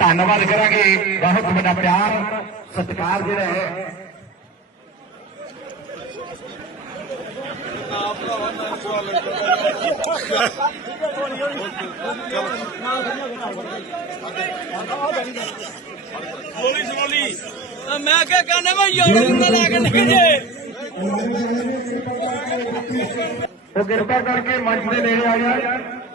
धन्यवाद करा बहुत बड़ा प्यार सत्कार जो है। मैं क्या कहना भाई ਉਹ ਕਿਰਪਾ ਕਰਕੇ ਮੰਚ ਦੇ ਨੇੜੇ ਆ ਜਾਣ।